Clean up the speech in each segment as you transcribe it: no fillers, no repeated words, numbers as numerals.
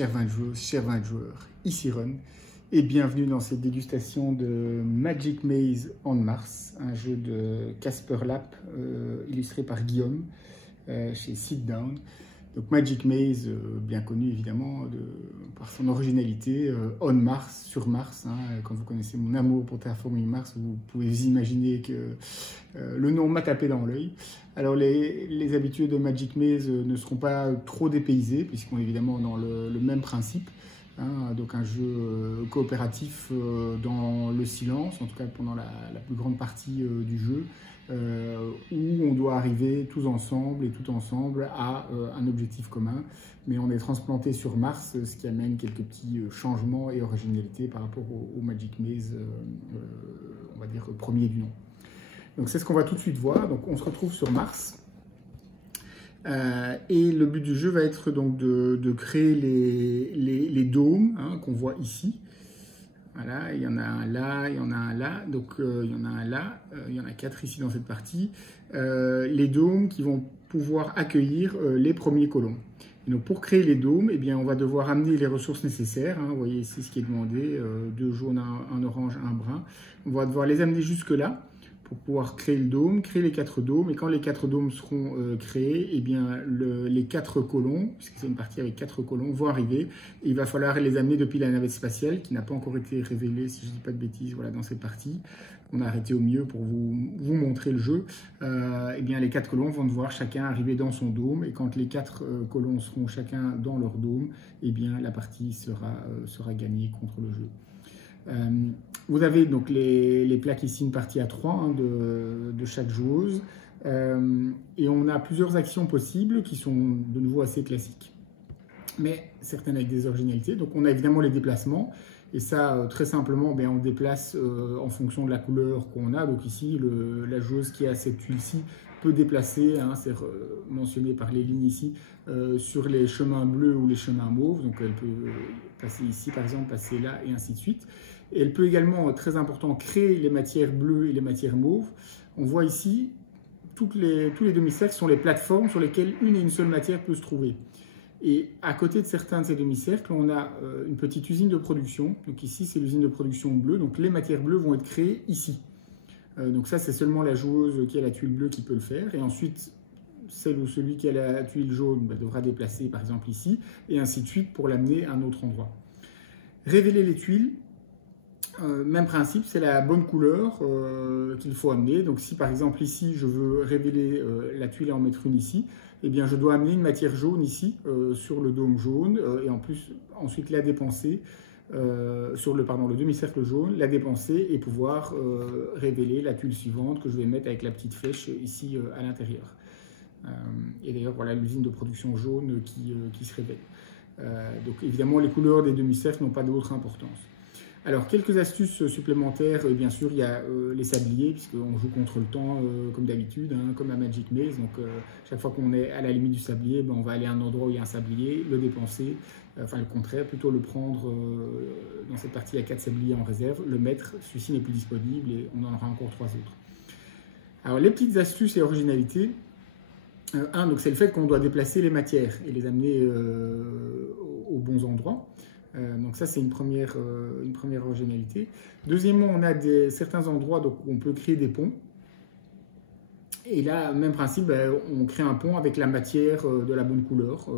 chers 20 joueurs, ici Ron, et bienvenue dans cette dégustation de Magic Maze on Mars, un jeu de Casper Lap, illustré par Guillaume, chez Sit Down. Donc Magic Maze, bien connu évidemment par son originalité, on Mars, sur Mars. Quand vous connaissez mon amour pour Terraforming Mars, vous pouvez vous imaginer que le nom m'a tapé dans l'œil. Alors les habitués de Magic Maze ne seront pas trop dépaysés, puisqu'on est évidemment dans le même principe. Donc un jeu coopératif dans le silence, en tout cas pendant la plus grande partie du jeu, où on doit arriver tous ensemble et tout ensemble à un objectif commun. Mais on est transplanté sur Mars, ce qui amène quelques petits changements et originalités par rapport au Magic Maze, on va dire premier du nom. Donc c'est ce qu'on va tout de suite voir. Donc on se retrouve sur Mars. Et le but du jeu va être donc de créer les dômes qu'on voit ici. Voilà, il y en a un là, il y en a un là, donc il y en a un là, il y en a 4 ici dans cette partie. Les dômes qui vont pouvoir accueillir les premiers colons. Et donc pour créer les dômes, eh bien, on va devoir amener les ressources nécessaires. Vous voyez ici ce qui est demandé, 2 jaunes, un orange, un brun. On va devoir les amener jusque là pour pouvoir créer le dôme, créer les 4 dômes. Et quand les 4 dômes seront créés, eh bien, les 4 colons, puisque c'est une partie avec 4 colons, vont arriver. Et il va falloir les amener depuis la navette spatiale, qui n'a pas encore été révélée, si je ne dis pas de bêtises, voilà, dans cette partie. On a arrêté au milieu pour vous montrer le jeu. Eh bien, les 4 colons vont devoir chacun arriver dans son dôme. Et quand les 4 colons seront chacun dans leur dôme, eh bien, la partie sera gagnée contre le jeu. Vous avez donc les plaques ici, une partie à 3 de chaque joueuse, et on a plusieurs actions possibles qui sont de nouveau assez classiques, mais certaines avec des originalités. Donc on a évidemment les déplacements, et ça très simplement on déplace en fonction de la couleur qu'on a. Donc ici la joueuse qui a cette tuile-ci peut déplacer, c'est mentionné par les lignes ici, sur les chemins bleus ou les chemins mauves. Donc elle peut passer ici par exemple, passer là et ainsi de suite. Et elle peut également, très important, créer les matières bleues et les matières mauves. On voit ici, tous les demi-cercles sont les plateformes sur lesquelles une et une seule matière peut se trouver. Et à côté de certains de ces demi-cercles, on a une petite usine de production. Donc ici, c'est l'usine de production bleue. Donc les matières bleues vont être créées ici. Donc ça, c'est seulement la joueuse qui a la tuile bleue qui peut le faire. Et ensuite, celle ou celui qui a la tuile jaune devra déplacer, par exemple, ici. Et ainsi de suite pour l'amener à un autre endroit. Révéler les tuiles. Même principe, c'est la bonne couleur qu'il faut amener. Donc si par exemple ici je veux révéler la tuile et en mettre une ici, eh bien je dois amener une matière jaune ici sur le dôme jaune et en plus ensuite la dépenser sur le demi-cercle jaune, la dépenser et pouvoir révéler la tuile suivante que je vais mettre avec la petite flèche ici à l'intérieur. Et d'ailleurs voilà l'usine de production jaune qui se révèle. Donc évidemment les couleurs des demi-cercles n'ont pas d'autre importance. Alors, quelques astuces supplémentaires, bien sûr, il y a les sabliers, puisqu'on joue contre le temps, comme d'habitude, comme à Magic Maze. Donc, chaque fois qu'on est à la limite du sablier, on va aller à un endroit où il y a un sablier, le dépenser, enfin le contraire, plutôt le prendre dans cette partie, il y a 4 sabliers en réserve, le mettre, celui-ci n'est plus disponible et on en aura encore 3 autres. Alors, les petites astuces et originalités, donc c'est le fait qu'on doit déplacer les matières et les amener aux bons endroits. Donc ça, c'est une première originalité. Deuxièmement, on a certains endroits donc, où on peut créer des ponts. Et là, même principe, on crée un pont avec la matière de la bonne couleur.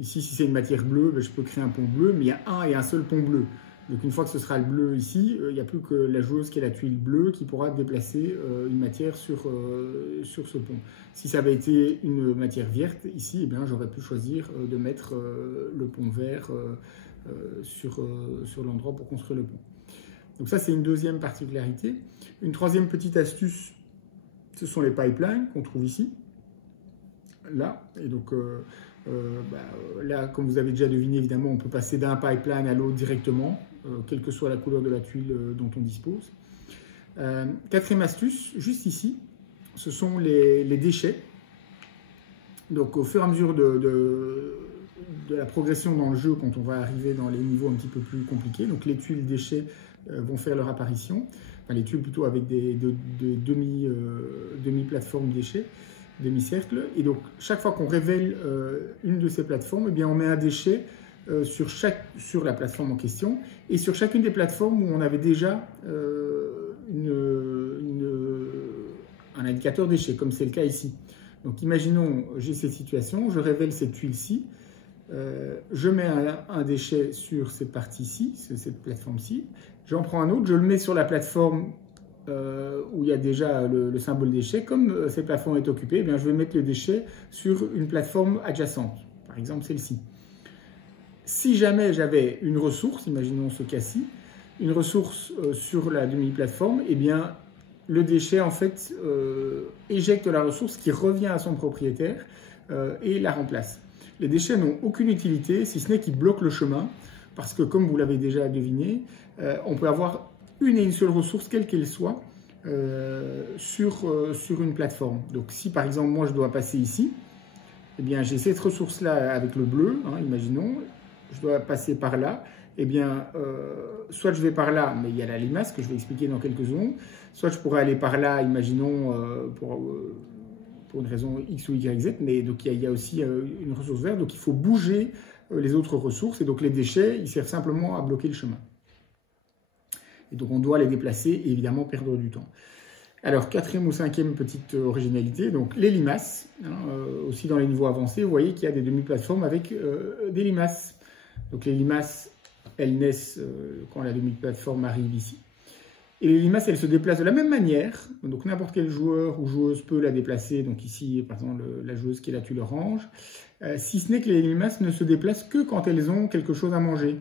Ici, si c'est une matière bleue, je peux créer un pont bleu, mais il y a un et un seul pont bleu. Donc une fois que ce sera le bleu ici, il n'y a plus que la joueuse qui a la tuile bleue qui pourra déplacer une matière sur ce pont. Si ça avait été une matière verte ici, eh bien, j'aurais pu choisir de mettre le pont vert sur l'endroit pour construire le pont. Donc ça, c'est une deuxième particularité. Une troisième petite astuce, ce sont les pipelines qu'on trouve ici, là. Et donc là, comme vous avez déjà deviné, évidemment, on peut passer d'un pipeline à l'autre directement, quelle que soit la couleur de la tuile dont on dispose. Quatrième astuce, juste ici, ce sont les déchets. Donc au fur et à mesure de la progression dans le jeu, quand on va arriver dans les niveaux un petit peu plus compliqués, donc les tuiles déchets vont faire leur apparition, enfin les tuiles plutôt avec des demi-plateformes déchets, demi-cercle, et donc chaque fois qu'on révèle une de ces plateformes, eh bien, on met un déchet sur la plateforme en question et sur chacune des plateformes où on avait déjà un indicateur déchet, comme c'est le cas ici. Donc imaginons, j'ai cette situation, je révèle cette tuile-ci, je mets un déchet sur cette partie-ci, cette plateforme-ci, j'en prends un autre, je le mets sur la plateforme où il y a déjà le symbole déchet. Comme cette plateforme est occupée, eh bien, je vais mettre le déchet sur une plateforme adjacente, par exemple celle-ci. Si jamais j'avais une ressource, imaginons ce cas-ci, une ressource sur la demi-plateforme, eh bien, le déchet en fait éjecte la ressource qui revient à son propriétaire et la remplace. Les déchets n'ont aucune utilité, si ce n'est qu'ils bloquent le chemin, parce que comme vous l'avez déjà deviné, on peut avoir une et une seule ressource, quelle qu'elle soit, sur une plateforme. Donc si par exemple moi je dois passer ici, eh bien j'ai cette ressource-là avec le bleu, hein, imaginons, je dois passer par là, eh bien soit je vais par là, mais il y a la limace que je vais expliquer dans quelques secondes, soit je pourrais aller par là, imaginons, pour une raison X ou Y, Z, mais donc il y a aussi une ressource verte, donc il faut bouger les autres ressources, et donc les déchets, ils servent simplement à bloquer le chemin. Et donc on doit les déplacer et évidemment perdre du temps. Alors, quatrième ou cinquième petite originalité, donc les limaces. Hein, aussi dans les niveaux avancés, vous voyez qu'il y a des demi-plateformes avec des limaces. Donc les limaces, elles naissent quand la demi-plateforme arrive ici. Et les limaces, elles se déplacent de la même manière. Donc n'importe quel joueur ou joueuse peut la déplacer. Donc ici, par exemple, la joueuse qui est la tuile orange. Si ce n'est que les limaces ne se déplacent que quand elles ont quelque chose à manger.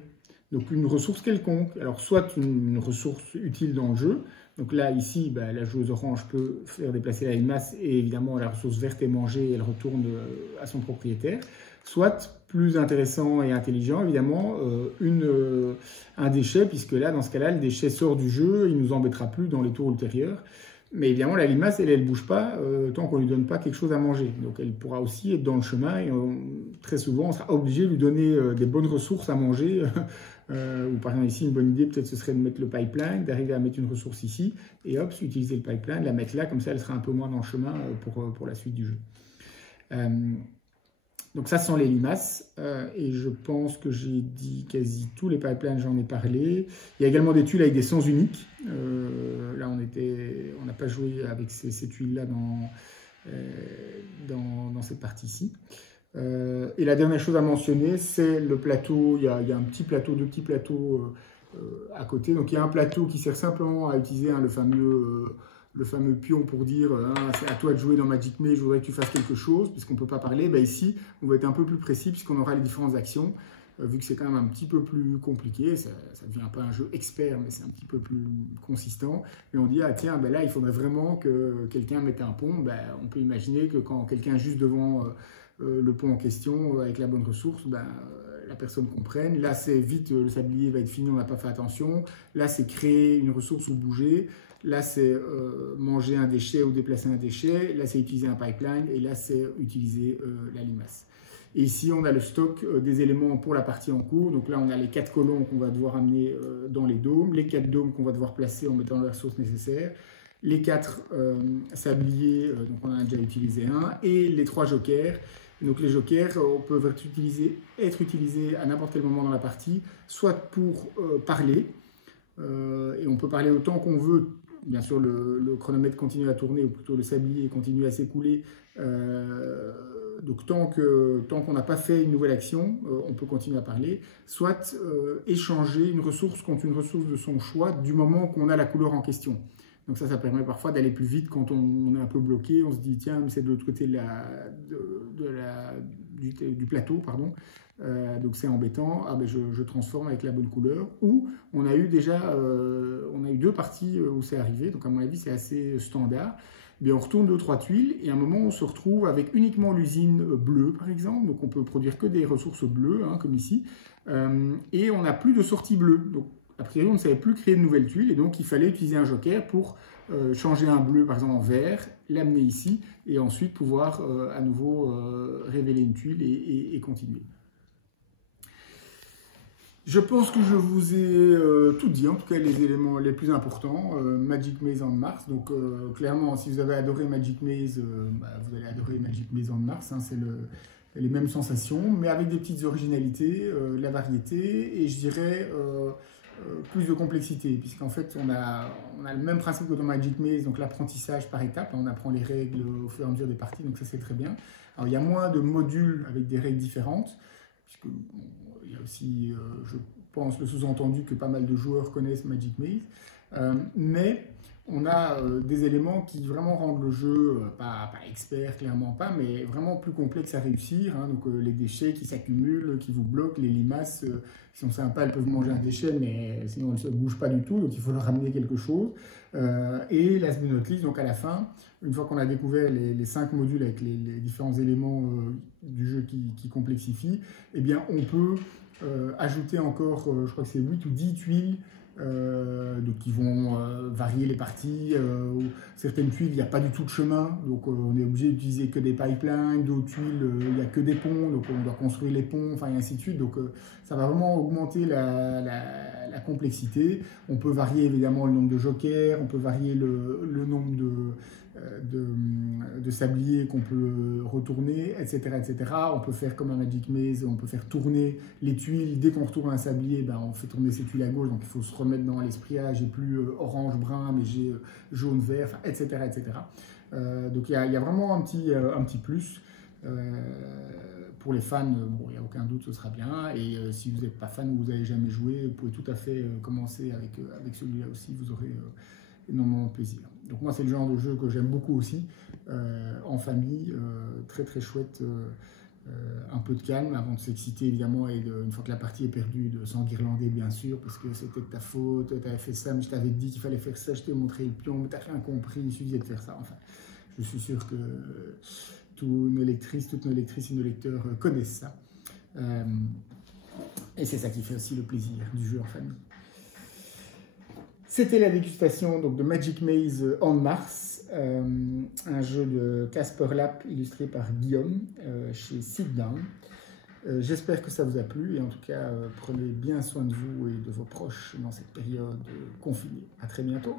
Donc une ressource quelconque. Alors soit une ressource utile dans le jeu. Donc là, ici, la joueuse orange peut faire déplacer la limace et évidemment la ressource verte est mangée et elle retourne à son propriétaire. Soit, plus intéressant et intelligent, évidemment, un déchet, puisque là, dans ce cas-là, le déchet sort du jeu, il ne nous embêtera plus dans les tours ultérieurs. Mais évidemment, la limace, elle ne bouge pas tant qu'on ne lui donne pas quelque chose à manger. Donc elle pourra aussi être dans le chemin et très souvent, on sera obligé de lui donner des bonnes ressources à manger. Ou par exemple ici, une bonne idée peut-être ce serait de mettre le pipeline, d'arriver à mettre une ressource ici, et hop, utiliser le pipeline, la mettre là, comme ça elle sera un peu moins dans le chemin pour la suite du jeu. Donc ça, ce sont les limaces, et je pense que j'ai dit quasi tous les pipelines, j'en ai parlé. Il y a également des tuiles avec des sens uniques. Là, on n'a pas joué avec ces tuiles-là dans cette partie-ci. Et la dernière chose à mentionner, c'est le plateau. Il y a un petit plateau, deux petits plateaux à côté. Donc il y a un plateau qui sert simplement à utiliser le fameux pion pour dire c'est à toi de jouer dans Magic Maze, je voudrais que tu fasses quelque chose, puisqu'on ne peut pas parler. Ici, on va être un peu plus précis puisqu'on aura les différentes actions. Vu que c'est quand même un petit peu plus compliqué, ça ne devient pas un jeu expert, mais c'est un petit peu plus consistant. Et on dit, tiens, là, il faudrait vraiment que quelqu'un mette un pont. On peut imaginer que quand quelqu'un est juste devant le pont en question, avec la bonne ressource, la personne comprenne. Là, c'est vite, le sablier va être fini, on n'a pas fait attention. Là, c'est créer une ressource ou bouger. Là, c'est manger un déchet ou déplacer un déchet. Là, c'est utiliser un pipeline. Et là, c'est utiliser la limace. Et ici, on a le stock des éléments pour la partie en cours. Donc là, on a les 4 colons qu'on va devoir amener dans les dômes, les 4 dômes qu'on va devoir placer en mettant les ressources nécessaires, les 4 sabliers, donc on en a déjà utilisé un, et les 3 jokers. Donc les jokers peuvent être utilisés à n'importe quel moment dans la partie, soit pour parler, et on peut parler autant qu'on veut. Bien sûr, le chronomètre continue à tourner, ou plutôt le sablier continue à s'écouler. Donc tant qu'on n'a pas fait une nouvelle action, on peut continuer à parler. Soit échanger une ressource contre une ressource de son choix du moment qu'on a la couleur en question. Donc ça permet parfois d'aller plus vite quand on est un peu bloqué. On se dit, tiens, mais c'est de l'autre côté du plateau, pardon. Donc c'est embêtant. Je transforme avec la bonne couleur. Ou on a eu déjà deux parties où c'est arrivé. Donc à mon avis, c'est assez standard. On retourne 2-3 tuiles et à un moment, on se retrouve avec uniquement l'usine bleue, par exemple. Donc on peut produire que des ressources bleues, comme ici. Et on n'a plus de sortie bleue. Donc a priori, on ne savait plus créer de nouvelles tuiles et donc il fallait utiliser un joker pour changer un bleu, par exemple, en vert, l'amener ici et ensuite pouvoir à nouveau révéler une tuile et continuer. Je pense que je vous ai tout dit, en tout cas les éléments les plus importants. Magic Maze on Mars, donc clairement, si vous avez adoré Magic Maze, vous allez adorer Magic Maze on Mars. C'est les mêmes sensations, mais avec des petites originalités, la variété, et je dirais plus de complexité, puisqu'en fait on a le même principe que dans Magic Maze, donc l'apprentissage par étapes, on apprend les règles au fur et à mesure des parties, donc ça c'est très bien. Alors il y a moins de modules avec des règles différentes, puisque il y a aussi, je pense, le sous-entendu que pas mal de joueurs connaissent Magic Maze, mais on a des éléments qui vraiment rendent le jeu, pas expert, clairement pas, mais vraiment plus complexe à réussir. Hein. Donc les déchets qui s'accumulent, qui vous bloquent, les limaces, qui sont sympas, elles peuvent manger un déchet, mais sinon elles ne se bougent pas du tout, donc il faut leur ramener quelque chose. Et last but not least, donc à la fin, une fois qu'on a découvert les 5 modules avec les différents éléments du jeu qui complexifient, eh bien on peut ajouter encore, je crois que c'est 8 ou 10 tuiles, donc qui vont varier les parties. Certaines tuiles, il n'y a pas du tout de chemin, donc on est obligé d'utiliser que des pipelines. D'autres tuiles, il n'y a que des ponts, donc on doit construire les ponts, enfin et ainsi de suite. Donc ça va vraiment augmenter la complexité. On peut varier évidemment le nombre de jokers, on peut varier le nombre de sabliers qu'on peut retourner, etc., etc. On peut faire comme un Magic Maze, on peut faire tourner les tuiles. Dès qu'on retourne un sablier, ben, on fait tourner ces tuiles à gauche, donc il faut se remettre dans l'esprit, j'ai plus orange-brun, mais j'ai jaune-vert, etc., etc. Donc il y a vraiment un petit plus. Pour les fans, bon, il n'y a aucun doute, ce sera bien. Et si vous n'êtes pas fan ou vous n'avez jamais joué, vous pouvez tout à fait commencer avec celui-là aussi, vous aurez énormément de plaisir. Donc moi, c'est le genre de jeu que j'aime beaucoup aussi, en famille, très très chouette, un peu de calme avant de s'exciter évidemment, et une fois que la partie est perdue, de s'enguirlander bien sûr, parce que c'était de ta faute, tu avais fait ça, mais je t'avais dit qu'il fallait faire ça, je t'ai montré le pion, mais tu n'as rien compris, il suffisait de faire ça. Enfin, je suis sûr que toutes nos lectrices et nos lecteurs connaissent ça. Et c'est ça qui fait aussi le plaisir du jeu en famille. C'était la dégustation donc, de Magic Maze en mars, un jeu de Casper Lap illustré par Guillaume chez Sit Down. J'espère que ça vous a plu et en tout cas, prenez bien soin de vous et de vos proches dans cette période confinée. À très bientôt.